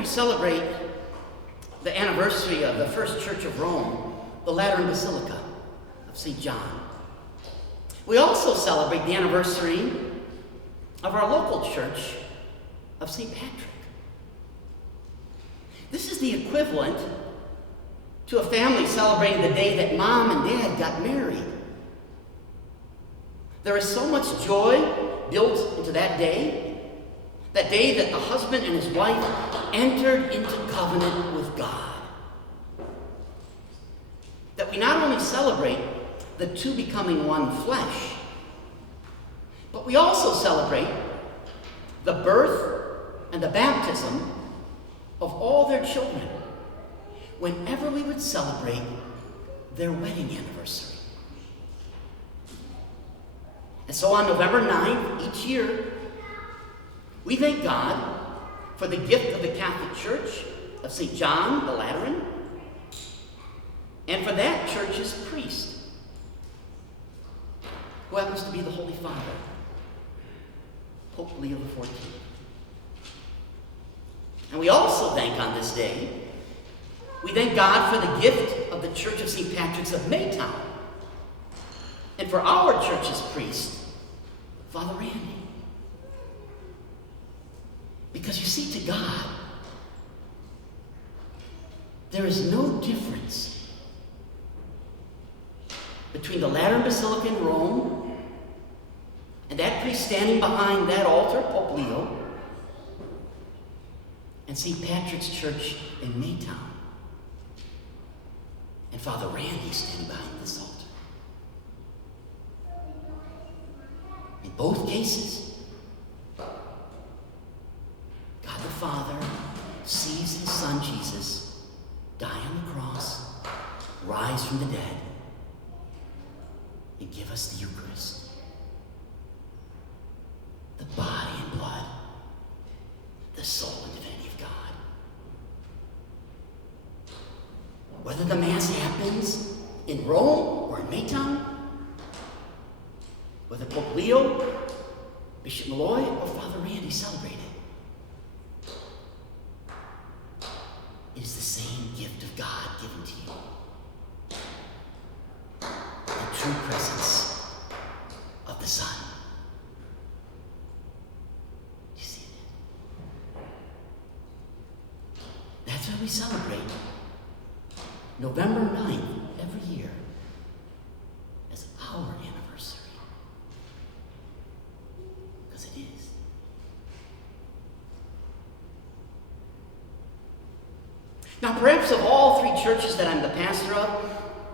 we celebrate the anniversary of the first church of Rome, the Lateran Basilica of St. John, we also celebrate the anniversary of our local church of St. Patrick. This is the equivalent to a family celebrating the day that mom and dad got married. There is so much joy built into that day that the husband and his wife entered into covenant with God. That we not only celebrate the two becoming one flesh, but we also celebrate the birth and the baptism of all their children whenever we would celebrate their wedding anniversary. And so on November 9th each year, we thank God for the gift of the Catholic Church of St. John the Lateran, and for that church's priest, who happens to be the Holy Father, Pope Leo XIV. And we also thank on this day, we thank God for the gift of the Church of St. Patrick's of Maytown, and for our church's priest, Father Randy. Because you see, to God, there is no difference between the Lateran Basilica in Rome and that priest standing behind that altar, Pope Leo, and St. Patrick's Church in Maytown, and Father Randy standing behind this altar. In both cases, God the Father sees his Son Jesus die on the cross, rise from the dead, and give us the Eucharist, the body and blood, the soul and divinity of God. Whether the Mass happens in Rome or in Maytown, whether Pope Leo, Bishop Malloy, or Father Randy celebrate it, it is the same gift of God given to you. The true presence of the Son. You see it? That's why we celebrate November 9th every year as our anniversary. Because it is. Now, perhaps of all three churches that I'm the pastor of,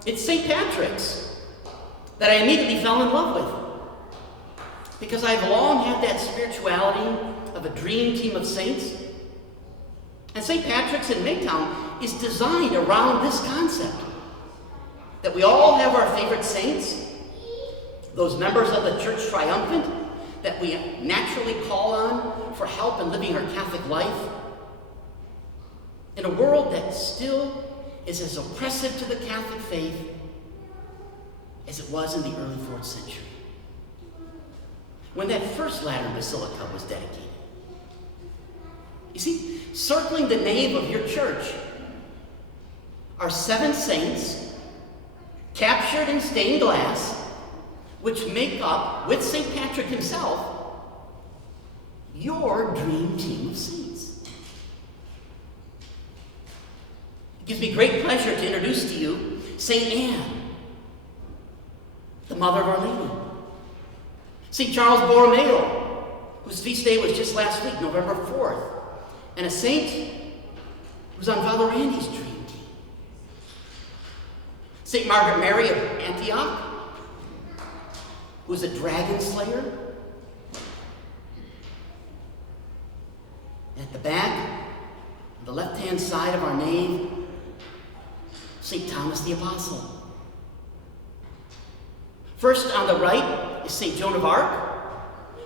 it's St. Patrick's that I immediately fell in love with. Because I've long had that spirituality of a dream team of saints. And St. Patrick's in Maytown is designed around this concept. That we all have our favorite saints, those members of the Church Triumphant that we naturally call on for help in living our Catholic life. In a world that still is as oppressive to the Catholic faith as it was in the early 4th century, when that first Lateran Basilica was dedicated. You see, circling the nave of your church are 7 saints captured in stained glass, which make up, with St. Patrick himself, your dream team of saints. It gives me great pleasure to introduce to you St. Anne, the Mother of Our Lady. St. Charles Borromeo, whose feast day was just last week, November 4th, and a saint who's on Father Randy's dream team. St. Margaret Mary of Antioch, who's a dragon slayer. At the back, on the left-hand side of our nave, St. Thomas the Apostle. First on the right is St. Joan of Arc,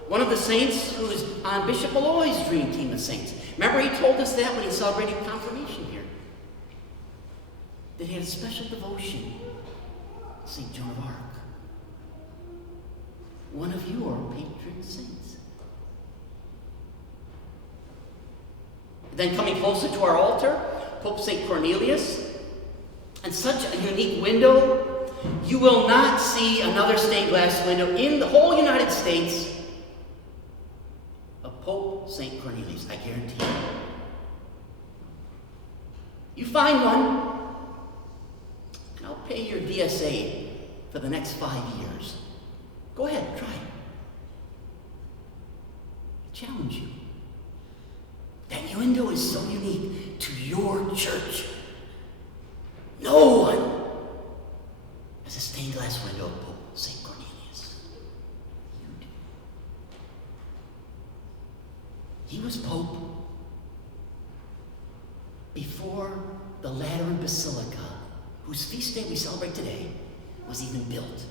one of the saints who is on Bishop Malloy's dream team of saints. Remember, he told us that when he celebrated confirmation here, that he had a special devotion, St. Joan of Arc, one of your patron saints. Then coming closer to our altar, Pope St. Cornelius, and such a unique window, you will not see another stained glass window in the whole United States of Pope St. Cornelius, I guarantee you. You find one, and I'll pay your DSA for the next 5 years. Go ahead, try it. I challenge you. That window is so unique to your church. No one has a stained glass window of Pope St. Cornelius. You do. He was Pope before the Lateran Basilica, whose feast day we celebrate today, was even built.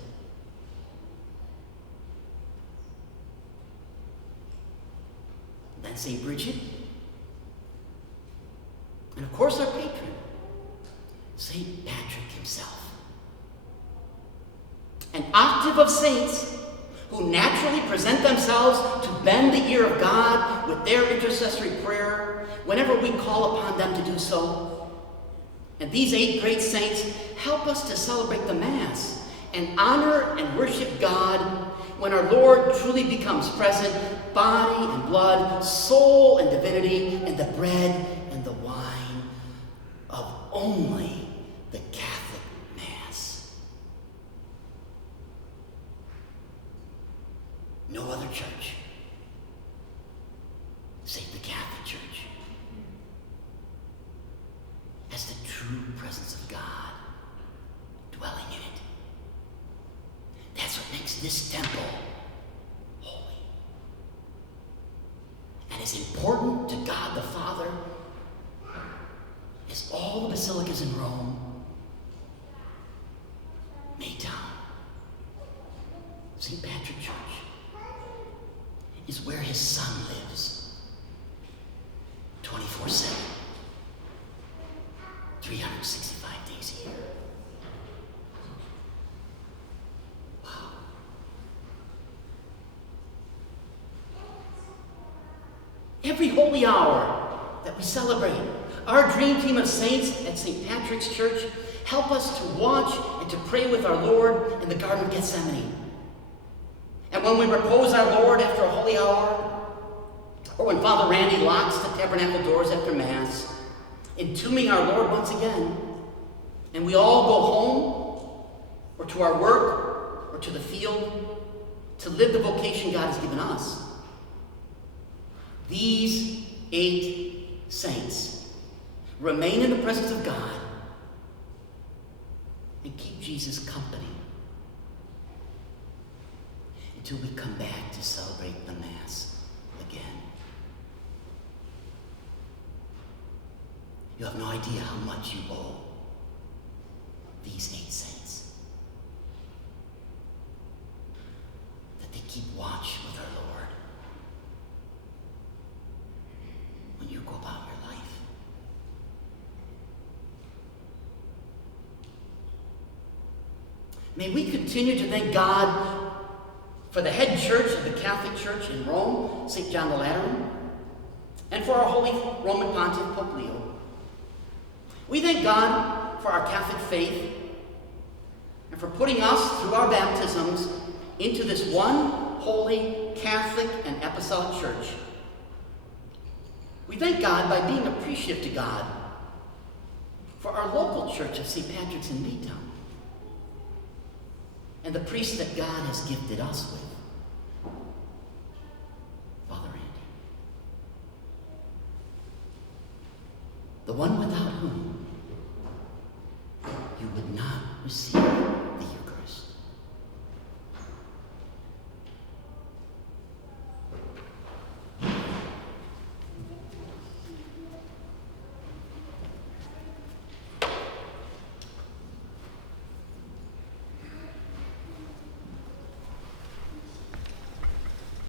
Then St. Bridget, and of course our patron, St. Patrick himself. An octave of saints who naturally present themselves to bend the ear of God with their intercessory prayer whenever we call upon them to do so. And these 8 great saints help us to celebrate the Mass and honor and worship God when our Lord truly becomes present, body and blood, soul and divinity, and the bread and the wine of only the Catholic Mass. No other church, save the Catholic Church, has the true presence of God dwelling in it. That's what makes this temple holy. And as important to God the Father as all the basilicas in Rome, Maytown, St. Patrick Church, is where his Son lives 24/7, 365 days a year. Wow. Every holy hour that we celebrate, our dream team of saints at St. Patrick's Church help us to watch and to pray with our Lord in the Garden of Gethsemane. And when we repose our Lord after a holy hour, or when Father Randy locks the tabernacle doors after Mass, entombing our Lord once again, and we all go home, or to our work, or to the field, to live the vocation God has given us, these 8 saints remain in the presence of God and keep Jesus company until we come back to celebrate the Mass again. You have no idea how much you owe these 8 saints. That they keep watch with our Lord when you go about your life. May we continue to thank God for the head church of the Catholic Church in Rome, St. John the Lateran, and for our Holy Roman Pontiff, Pope Leo. We thank God for our Catholic faith and for putting us, through our baptisms, into this one holy Catholic and Apostolic Church. We thank God by being appreciative to God for our local church of St. Patrick's in Maytown and the priest that God has gifted us with, Father Randy, the one without whom you would not receive